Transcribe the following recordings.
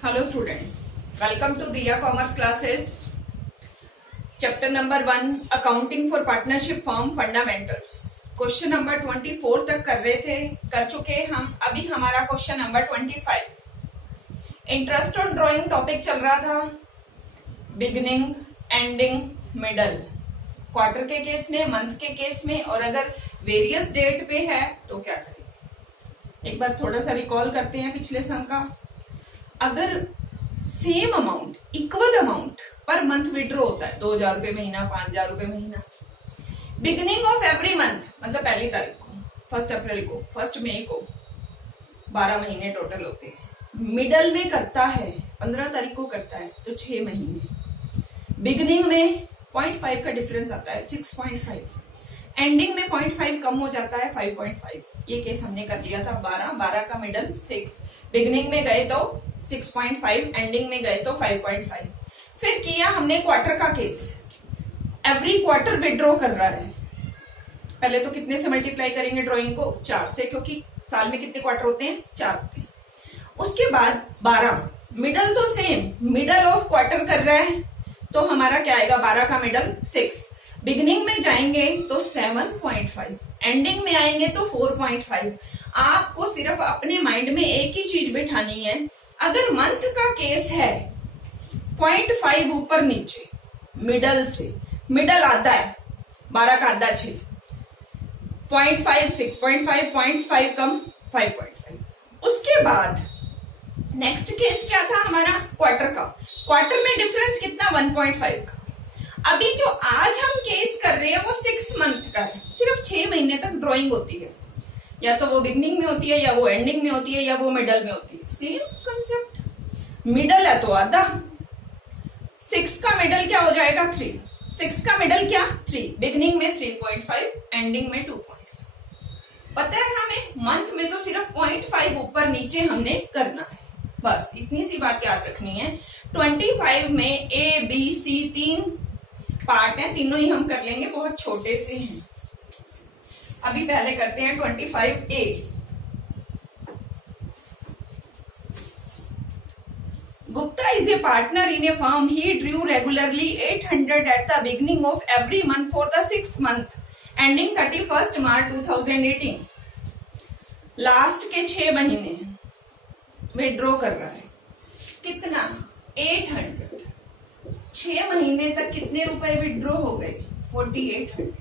Hello students, welcome to Diya Commerce classes. Chapter number 1 Accounting for Partnership Firm Fundamentals. Question number 24 तक कर चुके हम. अभी हमारा question number 25. Interest on drawing topic चल रहा था. Beginning, ending, middle. क्वार्टर के केस में, मंथ के केस में, और अगर वेरियस डेट पे है तो क्या करेंगे. एक बार थोड़ा सा रिकॉल करते हैं पिछले सम का. अगर same amount, equal amount per month withdraw होता है, 2,000 रुपए महीना, 5,000 रुपए महीना, बिगिनिंग ऑफ एवरी मंथ, मतलब पहली तारीख को, 1 अप्रैल को, 1 मई को, 12 महीने टोटल होते हैं. मिडल में करता है 15 तारीख को करता है तो 6 महीने. बिगिनिंग में 0.5 का डिफरेंस आता है, 6.5. एंडिंग में 0.5 कम हो जाता है, 5.5. ये केस हमने कर लिया था. 12 का मिडल 6, बिगिनिंग में गए तो 6.5, एंडिंग में गए तो 5.5. फिर किया हमने क्वार्टर का केस. एवरी क्वार्टर विड्रॉ कर रहा है. पहले तो कितने से मल्टीप्लाई करेंगे ड्रॉइंग को? 4 से, क्योंकि साल में कितने क्वार्टर होते हैं? 4 होते हैं. उसके बाद 12, मिडल तो सेम, मिडल ऑफ क्वार्टर कर रहा है तो हमारा क्या आएगा? 12 का मिडल 6. बिगिनिंग में जाएंगे तो 7.5, एंडिंग में आएंगे तो 4.5. आपको सिर्फ अपने माइंड में एक ही चीज बिठानी है. अगर मंथ का केस है 0.5 ऊपर नीचे मिडल से, मिडल आधा है, 12 का आधा 6, 0.5 6.5, 0.5 कम 5.5. उसके बाद नेक्स्ट केस क्या था हमारा? क्वार्टर का. क्वार्टर में डिफरेंस कितना? 1.5 का. अभी जो आज हम केस कर रहे हैं वो 6 मंथ का है. सिर्फ 6 महीने तक ड्राइंग होती है. या तो वो बिगनिंग में होती है, या वो एंडिंग में होती है, या वो मिडल में होती है. Same concept. मिडल है तो आधा. 6 का मिडल क्या हो जाएगा? 3. 6 का मिडल क्या? 3. बिगनिंग में 3.5, एंडिंग में 2.5. पता है हमें मंथ में तो सिर्फ 0.5 ऊपर नीचे हमने करना है. बस इतनी सी बात याद रखनी है. 25 में ए बी सी 3 पार्ट है, तीनों ही हम कर लेंगे, बहुत छोटे से हैं. अभी पहले करते हैं 25A. Gupta is a partner in a firm. He drew regularly 800 at the beginning of every month for the 6th month ending 31st March 2018. Last के 6 महीने विड्रॉ कर रहा है. कितना? 800. 6 महीने तक कितने रुपए विड्रॉ हो गए? 4800.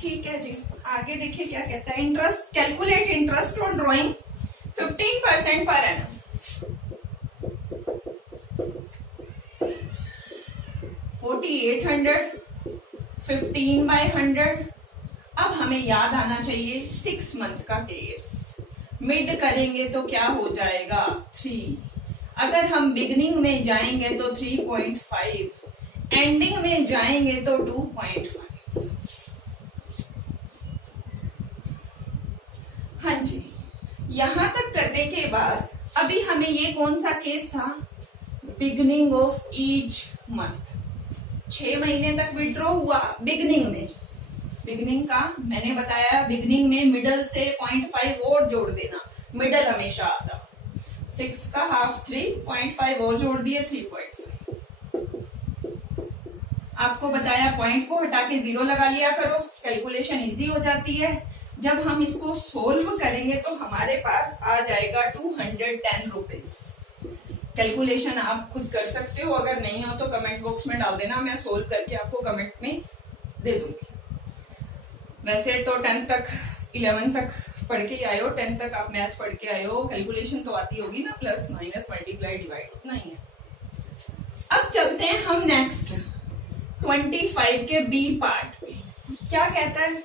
ठीक है जी. आगे देखिए क्या कहता है. Interest, calculate interest on drawing 15% per annum. 4800 15/100. अब हमें याद आना चाहिए 6 मंथ का केस. मिड करेंगे तो क्या हो जाएगा? 3. अगर हम बिगनिंग में जाएंगे तो 3.5, एंडिंग में जाएंगे तो 2.5. हाँ जी. यहां तक करने के बाद अभी हमें ये कौन सा केस था? Beginning of each month. 6 महीने तक विड्रॉ हुआ बिगनिंग में. बिगनिंग का मैंने बताया, बिगनिंग में मिडल से 0.5 और जोड़ देना. मिडल हमेशा आता. 6 का हाफ 3, 0.5 और जोड़ दिए 3.5. आपको बताया पॉइंट को हटा के 0 लगा लिया करो, कैलकुलेशन इजी हो जाती है. जब हम इसको सोल्व करेंगे तो हमारे पास आ जाएगा 210 रुपीज. कैलकुलेशन आप खुद कर सकते हो, अगर नहीं हो तो कमेंट बॉक्स में डाल देना, मैं सोल्व करके आपको कमेंट में दे दूंगी. वैसे तो 10th तक 11 तक पढ़ के आए हो, 10th तक आप मैथ पढ़ के आए हो, कैलकुलेशन तो आती होगी ना, प्लस माइनस मल्टीप्लाई डिवाइड उतना ही है. अब चलते हैं हम नेक्स्ट 25 के बी पार्ट पे. क्या कहता है?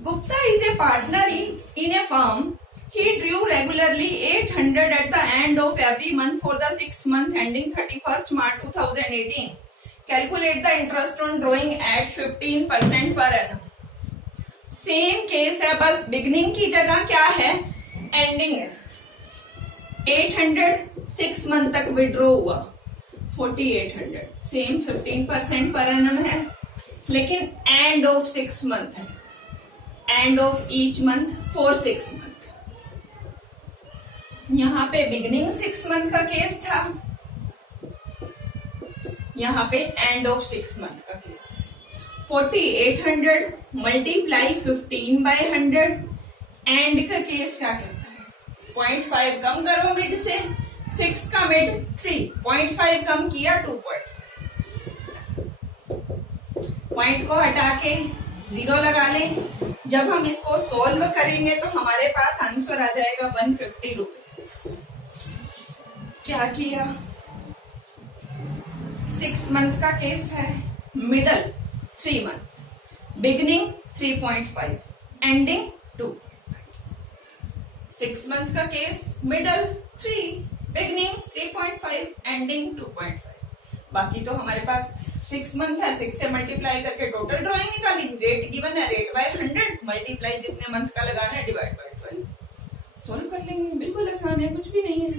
Gupta is a partner in A firm. He drew regularly 800 at the end of every month for the 6th month ending 31st March 2018. Calculate the interest on drawing at 15% per annum. Same case है, बस beginning की जगह क्या है? Ending है. 800 6 month तक withdraw हुआ, 4800. Same 15% per annum है, लेकिन एंड ऑफ 6 मंथ है. End of each month for 6 month. यहाँ पे बिगिनिंग 6 मंथ का केस था, यहाँ पे एंड ऑफ 6 मंथ का केस। 4800 मल्टीप्लाई 15/100 एंड का केस क्या कहता है? 0.5 कम करो मिड से, 6 का मिड 3, 0.5 कम किया 2.5, पॉइंट को हटा के 0 लगा लें। जब हम इसको सॉल्व करेंगे तो हमारे पास आंसर आ जाएगा 150 रुपीज। क्या किया? 6 मंथ का केस है, middle 3 month, beginning 3.5, ending 2.5। 6 month का केस, मिडल 3, बिगिनिंग 3.5, एंडिंग 2.5। बाकी तो हमारे पास 6 मंथ है, 6 से मल्टीप्लाई करके टोटल ड्रॉइंग निकाली, रेट गिवन है, रेट बाय 100, मल्टीप्लाई जितने मंथ का लगाना है डिवाइड बाय 12, सोल्व कर लेंगे। बिल्कुल आसान है, कुछ भी नहीं है।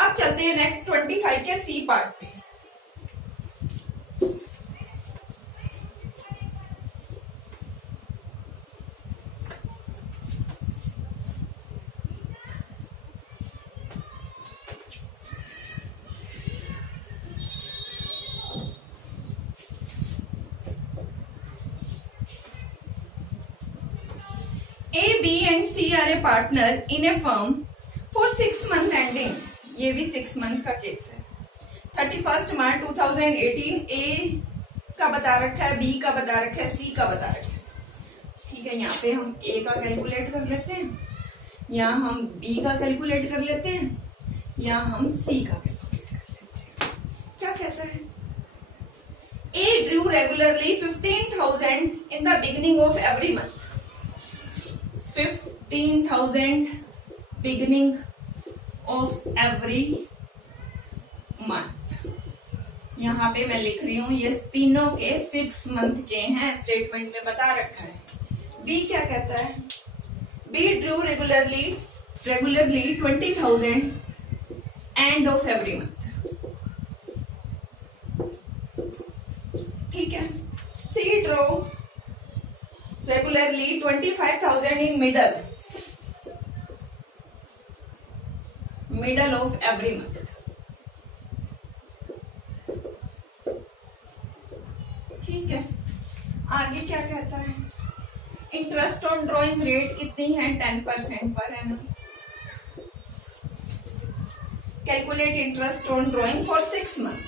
अब चलते हैं नेक्स्ट 25 के सी पार्ट पे। A, B and C are a partner in a firm for 6 month ending। ये भी 6 मंथ का केस है। 31 मार्च 2018 A का बता रखा है, B का बता रखा है, C का बता रखा है। ठीक है, यहाँ पे हम A का कैलकुलेट कर लेते हैं, या हम B का कैलकुलेट कर लेते हैं, या हम C का कैलकुलेट कर लेते हैं। क्या कहता है? A drew regularly 15,000 in the beginning of every month। 15,000 beginning of every month। यहाँ पे मैं लिख रही हूँ, ये तीनों के 6 मंथ के हैं, स्टेटमेंट में बता रखा है। बी क्या कहता है? B drew regularly 20,000 end of every month. ठीक है। C drew regularly 25,000 in middle of every month। ठीक है, आगे क्या कहता है? इंटरेस्ट ऑन ड्रॉइंग रेट कितनी है? 10% per annum. Calculate interest on drawing for 6 month.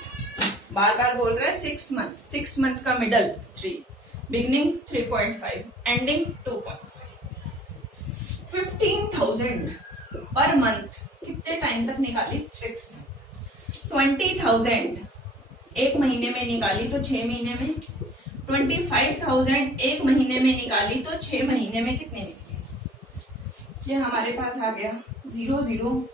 बार बार बोल रहे हैं 6 मंथ। 6 मंथ का middle 3, beginning 3.5, ending 2.5। 15,000 per month कितने टाइम तक निकाली? 6 मंथ। 20,000 एक महीने में निकाली तो 6 महीने में। 25,000 एक महीने में निकाली तो 6 महीने में कितने निकले? ये हमारे पास आ गया 90,000।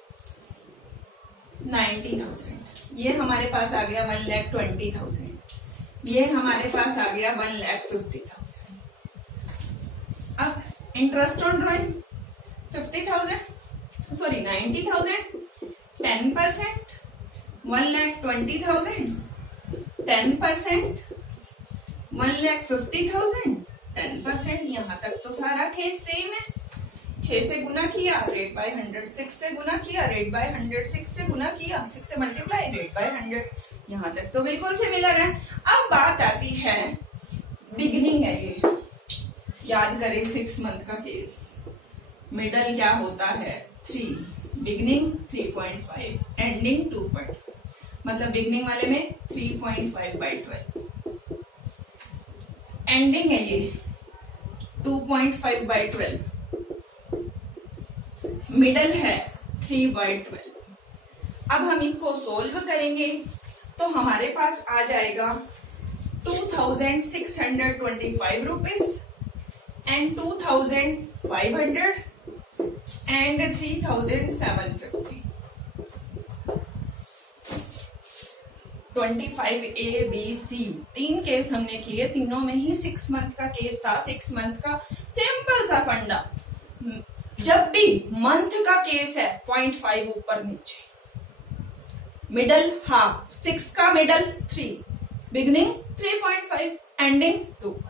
ये हमारे पास आ गया 1,20,000। ये हमारे पास आ गया 1,50,000। अब इंटरेस्ट ऑन ड्रॉइंग 90,000, 10%, 1,20,000, 10%, 1,50,000, 10%। यहाँ तक तो सारा केस सेम है। 6 से गुना किया, रेट बाय 100, 6 से गुना किया, रेट बाय 100, 6 से गुना किया, 6 से मल्टीप्लाई, रेट बाय 100। यहाँ तक तो बिल्कुल सिमिलर है। अब बात आती है, बिगिनिंग है ये, याद करें 6 मंथ का केस। मिडल क्या होता है? 3, बिगिनिंग 3.5, एंडिंग 2.5। मतलब बिगिनिंग वाले में 3.5/12, एंडिंग है ये 2.5/12, मिडल है 3/12। अब हम इसको सोल्व करेंगे तो हमारे पास आ जाएगा 2,625 rupees and 2,500 and 3,750। 25A, B, C 3 case हमने किए, तीनों में ही 6 मंथ का केस था। 6 मंथ का सिंपल सा फंडा, जब भी मंथ का केस है 0.5 ऊपर नीचे, मिडल हाफ, 6 का मिडल 3, बिगिनिंग 3.5, एंडिंग 2.5।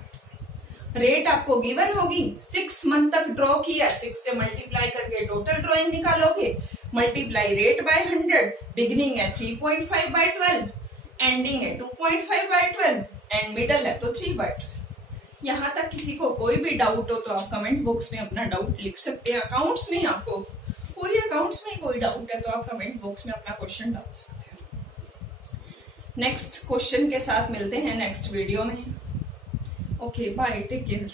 रेट आपको गिवन होगी, 6 मंथ तक ड्रॉ किया, 6 से मल्टीप्लाई करके टोटल ड्रॉइंग निकालोगे, मल्टीप्लाई रेट बाय 100, बिगिनिंग है 3.5 बाय 12, एंडिंग है 2.5 बाय 12 एंड मिडल है तो 3 बाय 12। यहाँ तक किसी को कोई भी डाउट हो तो आप कमेंट बॉक्स में अपना डाउट लिख सकते हैं। अकाउंट्स में आपको पूरी अकाउंट्स में कोई डाउट है तो आप कमेंट बॉक्स में अपना क्वेश्चन डाल सकते हैं। नेक्स्ट क्वेश्चन के साथ मिलते हैं नेक्स्ट वीडियो में। Okay bye, take care.